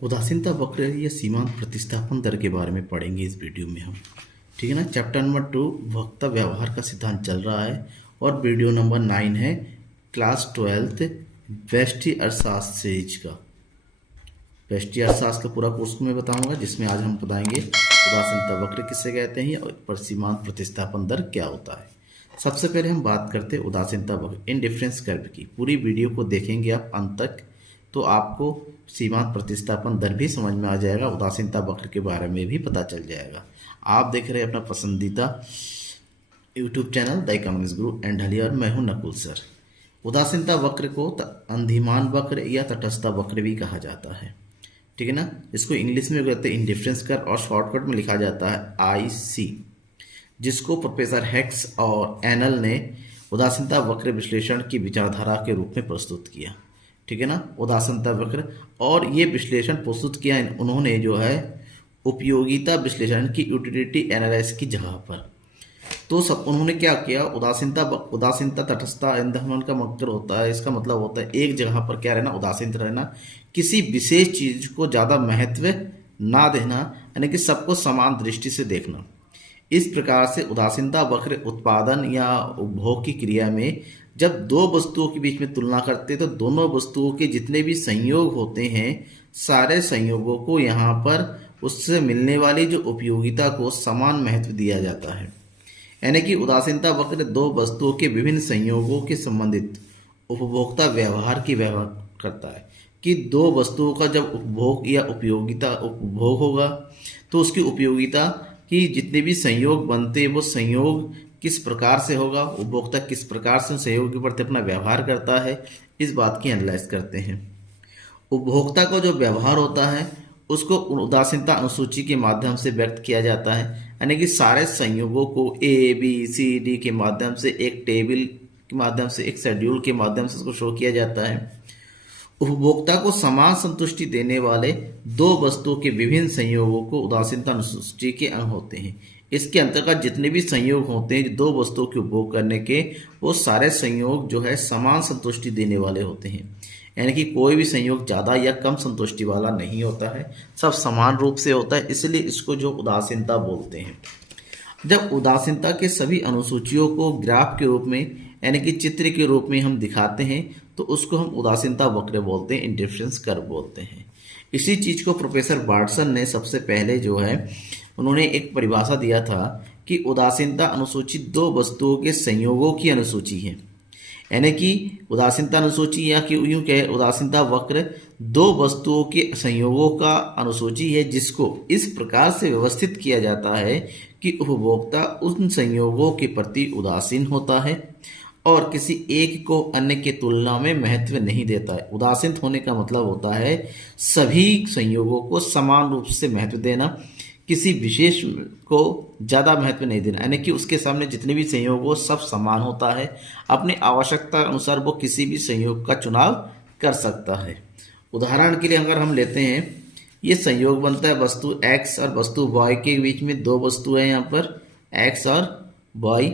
उदासीनता वक्र या सीमांत प्रतिस्थापन दर के बारे में पढ़ेंगे इस वीडियो में हम। ठीक है ना। चैप्टर नंबर 2 वक्ता व्यवहार का सिद्धांत चल रहा है और वीडियो नंबर 9 है क्लास 12th व्यष्टि अर्थशास्त्र सीरीज का। व्यष्टि अर्थशास्त्र का पूरा कोर्स मैं बताऊंगा, जिसमें आज हम बताएंगे उदासीनता वक्र किसे कहते हैं और सीमांत प्रतिस्थापन दर क्या होता है। सबसे पहले हम बात करते हैं उदासीनता वक्र इंडिफरेंस कर्व की। पूरी वीडियो को देखेंगे आप अंत तक तो आपको सीमांत प्रतिस्थापन दर भी समझ में आ जाएगा, उदासीनता वक्र के बारे में भी पता चल जाएगा। आप देख रहे हैं अपना पसंदीदा YouTube channel the economics Guru and ढलिया और मैं हूं नकुल सर। उदासीनता वक्र को अंधिमान वक्र या तटस्थता वक्र भी कहा जाता है। ठीक है ना। इसको इंग्लिश में कहते हैं इंडिफरेंस कर्व और शॉर्टकट में लिखा जाता है IC, जिसको प्रोफेसर हेक्स और एनल ने उदासीनता वक्र विश्लेषण की विचारधारा के रूप में प्रस्तुत किया। ठीक है ना। उदासीनता वक्र और ये विश्लेषण प्रस्तुत किया उन्होंने जो है उपयोगिता विश्लेषण की यूटिलिटी एनालिसिस की जगह पर। तो सब उन्होंने क्या किया, उदासीनता तटस्थता इंधन का मतलब होता है, इसका मतलब होता है एक जगह पर क्या रहना, उदासीन रहना, किसी विशेष चीज को ज्यादा महत्व ना देना, यानी कि सबको समान दृष्टि से देखना। इस प्रकार से उदासीनता वक्र उत्पादन या उपभोग की क्रिया में जब दो वस्तुओं के बीच में तुलना करते तो दोनों वस्तुओं के जितने भी संयोग होते हैं सारे संयोगों को यहाँ पर उससे मिलने वाली जो उपयोगिता को समान महत्व दिया जाता है। यानी कि उदासीनता वक्र दो वस्तुओं के विभिन्न संयोगों के संबंधित उपभोक्ता व्यवहार की व्यवहार करता है कि दो वस्तुओं का जब उपभोग या उपभोग होगा तो उसकी उपयोगिता कि जितने भी संयोग बनते हैं वो संयोग किस प्रकार से होगा, उपभोक्ता किस प्रकार से संयोग के प्रति अपना व्यवहार करता है, इस बात की एनालाइज करते हैं। उपभोक्ता को जो व्यवहार होता है उसको उदासीनता अनुसूची के माध्यम से व्यक्त किया जाता है, यानी कि सारे संयोगों को ABCD के माध्यम से एक टेबल के माध्यम से एक शेड्यूल के माध्यम से उसको शो किया जाता है। उपभोक्ता को समान संतुष्टि देने वाले दो वस्तुओं के विभिन्न संयोगों को उदासीनता अनुसूची के अंग होते हैं। इसके अंतर्गत जितने भी संयोग होते हैं दो वस्तुओं के उपभोग करने के, वो सारे संयोग जो है समान संतुष्टि देने वाले होते हैं, यानी कि कोई भी संयोग ज़्यादा या कम संतुष्टि वाला नहीं होता है, सब समान रूप से होता है, इसलिए इसको जो उदासीनता बोलते हैं। जब उदासीनता के सभी अनुसूचियों को ग्राफ के रूप में यानी कि चित्र के रूप में हम दिखाते हैं तो उसको हम उदासीनता वक्र बोलते हैं, इंडिफरेंस कर्व बोलते हैं। इसी चीज को प्रोफेसर बार्टसन ने सबसे पहले जो है उन्होंने एक परिभाषा दिया था कि उदासीनता अनुसूची दो वस्तुओं के संयोगों की अनुसूची है, यानी कि उदासीनता अनुसूची या कि यूं कहे उदासीनता वक्र दो वस्तुओं के संयोगों का अनुसूची है, जिसको इस प्रकार से व्यवस्थित किया जाता है कि उपभोक्ता उन संयोगों के प्रति उदासीन होता है और किसी एक को अन्य के तुलना में महत्व नहीं देता है। उदासीन होने का मतलब होता है सभी संयोगों को समान रूप से महत्व देना, किसी विशेष को ज़्यादा महत्व नहीं देना, यानी कि उसके सामने जितने भी संयोग हो सब समान होता है, अपनी आवश्यकता अनुसार वो किसी भी संयोग का चुनाव कर सकता है। उदाहरण के लिए अगर हम लेते हैं, ये संयोग बनता है वस्तु X और वस्तु Y के बीच में, दो वस्तु है यहाँ पर X और Y,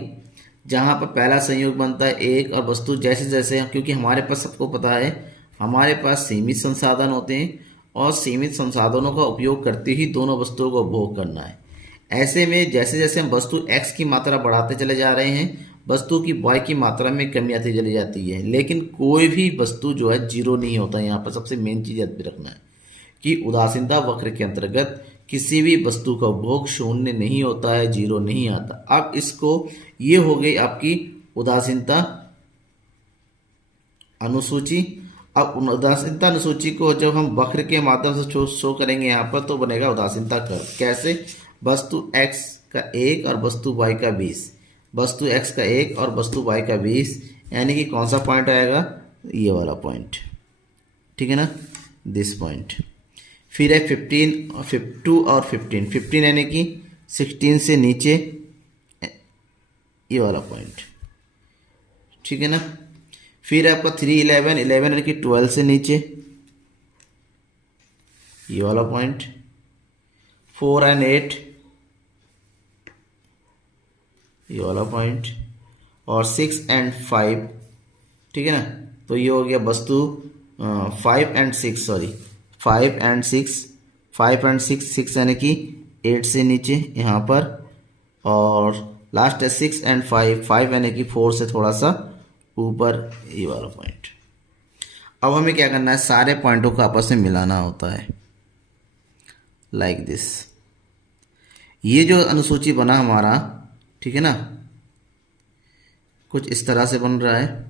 जहाँ पर पहला संयोग बनता है एक और वस्तु जैसे जैसे, क्योंकि हमारे पास सबको पता है हमारे पास सीमित संसाधन होते हैं और सीमित संसाधनों का उपयोग करते ही दोनों वस्तुओं को उपभोग करना है। ऐसे में जैसे जैसे हम वस्तु X की मात्रा बढ़ाते चले जा रहे हैं वस्तु की Y की मात्रा में कमी आती चली जाती है, लेकिन कोई भी वस्तु जो है जीरो नहीं होता। यहाँ पर सबसे मेन चीज याद रखना है कि उदासीनता वक्र के अंतर्गत किसी भी वस्तु का उपभोग शून्य नहीं होता है, जीरो नहीं आता। अब इसको ये हो गई आपकी उदासीनता अनुसूची। अब उदासीनता अनुसूची को जब हम वक्र के माध्यम से शो करेंगे यहाँ पर तो बनेगा उदासीनता कर्व। कैसे, वस्तु X का 1 और वस्तु Y का 20, वस्तु X का 1 और वस्तु Y का 20, यानी कि कौन सा पॉइंट आएगा, ये वाला पॉइंट। ठीक है ना, दिस पॉइंट। फिर है 2 और 15 यानी कि 16 से नीचे ये वाला पॉइंट। ठीक है ना। फिर आपका 3, 11 यानी कि 12 से नीचे ये वाला पॉइंट। 4 और 8 ये वाला पॉइंट, और 6 और 5। ठीक है ना। तो ये हो गया वस्तु 5 और 6, सॉरी 5 एंड 6 यानी कि 8 से नीचे यहाँ पर, और लास्ट है 6 एंड 5 यानी कि 4 से थोड़ा सा ऊपर, ये वाला पॉइंट। अब हमें क्या करना है, सारे पॉइंटों को आपस में मिलाना होता है, लाइक दिस। ये जो अनुसूची बना हमारा, ठीक है ना, कुछ इस तरह से बन रहा है।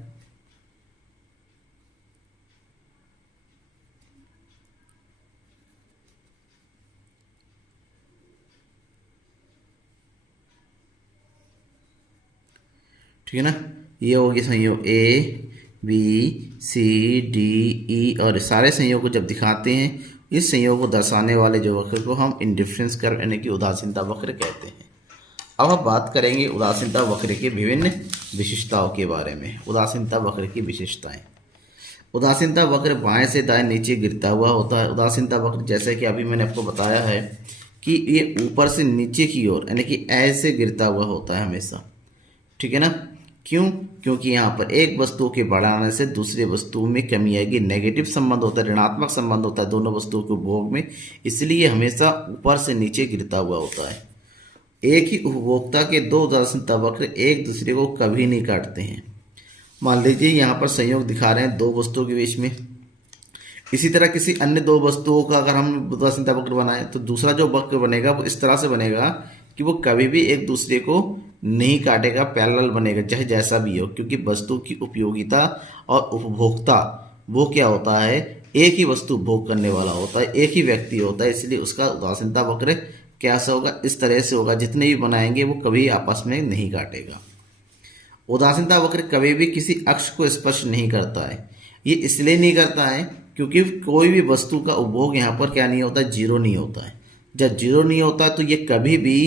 ठीक है ना, ये होगी संयोग A B C D E, और सारे संयोग को जब दिखाते हैं, इस संयोग को दर्शाने वाले जो वक्र को हम इंडिफरेंस कर्व यानी कि उदासीनता वक्र कहते हैं। अब हम बात करेंगे उदासीनता वक्र के विभिन्न विशेषताओं के बारे में। उदासीनता वक्र की विशेषताएं। उदासीनता वक्र बाएं से दाएं नीचे गिरता हुआ होता है। उदासीनता वक्र जैसे कि अभी मैंने आपको बताया है कि ये ऊपर से नीचे की ओर यानी कि ऐसे गिरता हुआ होता है हमेशा, ठीक है ना। क्यों? क्योंकि यहाँ पर एक वस्तु के बढ़ाने से दूसरी वस्तु में कमी आएगी। नेगेटिव संबंध होता है, ऋणात्मक संबंध होता है दोनों वस्तुओं के उपभोग में, इसलिए हमेशा ऊपर से नीचे गिरता हुआ होता है। एक ही उपभोक्ता के दो उदासीनता वक्र एक दूसरे को कभी नहीं काटते हैं। मान लीजिए यहाँ पर संयोग दिखा रहे हैं दो वस्तुओं के बीच में, इसी तरह किसी अन्य दो वस्तुओं का अगर हम उदासीनता वक्र बनाएं तो दूसरा जो वक्र बनेगा वो इस तरह से बनेगा कि वो कभी भी एक दूसरे को नहीं काटेगा, पैरेलल बनेगा, चाहे जैसा भी हो। क्योंकि वस्तु की उपयोगिता और उपभोक्ता वो क्या होता है, एक ही वस्तु भोग करने वाला होता है, एक ही व्यक्ति होता है, इसलिए उसका उदासीनता वक्र कैसा होगा, इस तरह से होगा। जितने भी बनाएंगे वो कभी आपस में नहीं काटेगा। उदासीनता वक्र कभी भी किसी अक्ष को स्पर्श नहीं करता है। ये इसलिए नहीं करता है क्योंकि कोई भी वस्तु का उपभोग यहाँ पर क्या नहीं होता, जीरो नहीं होता है। जब जीरो नहीं होता तो ये कभी भी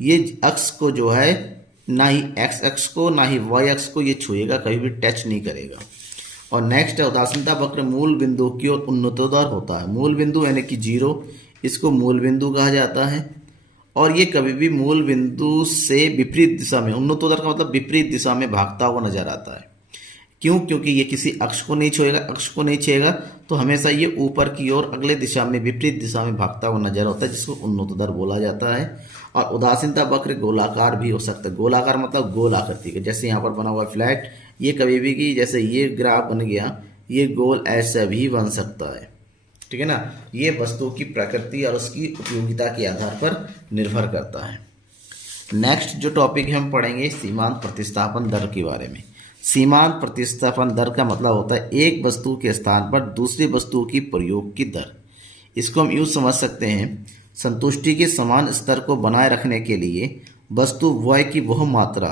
ये अक्ष को जो है, ना ही एक्स अक्ष को ना ही वाई अक्ष को ये छुएगा, कभी भी टच नहीं करेगा। और नेक्स्ट है उदासीनता वक्र मूल बिंदु की ओर उन्नतोदर होता है। मूल बिंदु यानी कि जीरो, इसको मूल बिंदु कहा जाता है। और ये कभी भी मूल बिंदु से विपरीत दिशा में, उन्नतोदर का मतलब विपरीत दिशा में भागता हुआ नजर आता है। क्यों? क्योंकि ये किसी अक्ष को नहीं छुएगा, अक्ष को नहीं छुएगा तो हमेशा ये ऊपर की ओर अगले दिशा में, विपरीत दिशा में भागता हुआ नजर होता है, जिसको उन्नतोदर बोला जाता है। और उदासीनता वक्र गोलाकार भी हो सकता है। गोलाकार मतलब गोल आकृति का, जैसे यहाँ पर बना हुआ फ्लैट, ये कभी भी की जैसे ये ग्राफ बन गया, ये गोल ऐसा भी बन सकता है, ठीक है ना। ये वस्तु की प्रकृति और उसकी उपयोगिता के आधार पर निर्भर करता है। नेक्स्ट जो टॉपिक हम पढ़ेंगे सीमांत प्रतिस्थापन दर के बारे में। सीमांत प्रतिस्थापन दर का मतलब होता है एक वस्तु के स्थान पर दूसरी वस्तु की प्रयोग की दर। इसको हम यूँ समझ सकते हैं, संतुष्टि के समान स्तर को बनाए रखने के लिए वस्तु y की वह मात्रा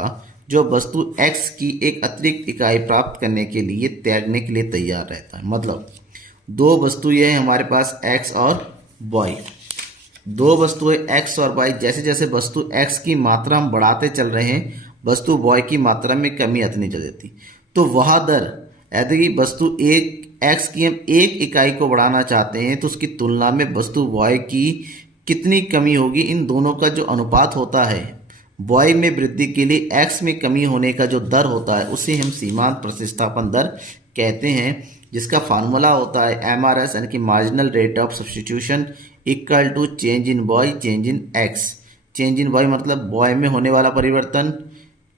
जो वस्तु x की एक अतिरिक्त इकाई प्राप्त करने के लिए त्यागने के लिए तैयार रहता है। मतलब दो वस्तु ये है हमारे पास x और y, दो वस्तुएं x और y, जैसे जैसे वस्तु x की मात्रा हम बढ़ाते चल रहे हैं, वस्तु y की मात्रा में कमी आती नहीं चल जाती। तो वह दर, यदि वस्तु एक x की हम एक इकाई को बढ़ाना चाहते हैं तो उसकी तुलना में वस्तु y की कितनी कमी होगी, इन दोनों का जो अनुपात होता है, y में वृद्धि के लिए x में कमी होने का जो दर होता है, उसे हम सीमांत प्रतिस्थापन दर कहते हैं, जिसका फार्मूला होता है MRS यानी कि marginal rate of substitution equal to change in y change in x। Change in y मतलब y में होने वाला परिवर्तन,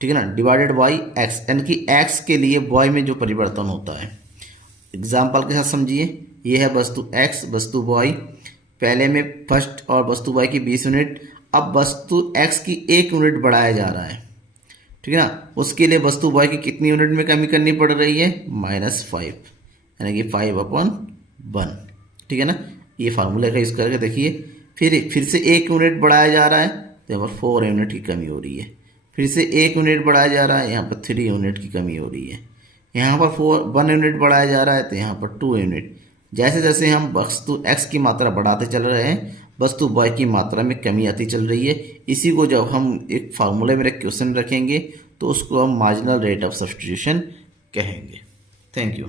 ठीक है ना, डिवाइडेड बाई x, यानी कि x के लिए y में जो परिवर्तन होता है। एग्जाम्पल के साथ समझिए, ये है वस्तु x, वस्तु y, पहले में फर्स्ट और वस्तु y की 20 यूनिट, अब वस्तु x की 1 यूनिट बढ़ाया जा रहा है, ठीक है ना। उसके लिए वस्तु y की कितनी यूनिट में कमी करनी पड़ रही है, -5, यानी कि 5/1, ठीक है ना। ये फार्मूले का यूज़ करके देखिए, फिर से 1 यूनिट बढ़ाया जा रहा है तो यहाँ पर 4 यूनिट की कमी हो रही है, फिर से 1 यूनिट बढ़ाया जा रहा है, यहाँ पर 3 यूनिट की कमी हो रही है, यहाँ पर 1 यूनिट बढ़ाया जा रहा है तो यहाँ पर 2 यूनिट। जैसे जैसे हम वस्तु x की मात्रा बढ़ाते चल रहे हैं, वस्तु y की मात्रा में कमी आती चल रही है। इसी को जब हम एक फार्मूले में क्वेश्चन रखेंगे तो उसको हम मार्जिनल रेट ऑफ सब्स्टिट्यूशन कहेंगे। Thank you.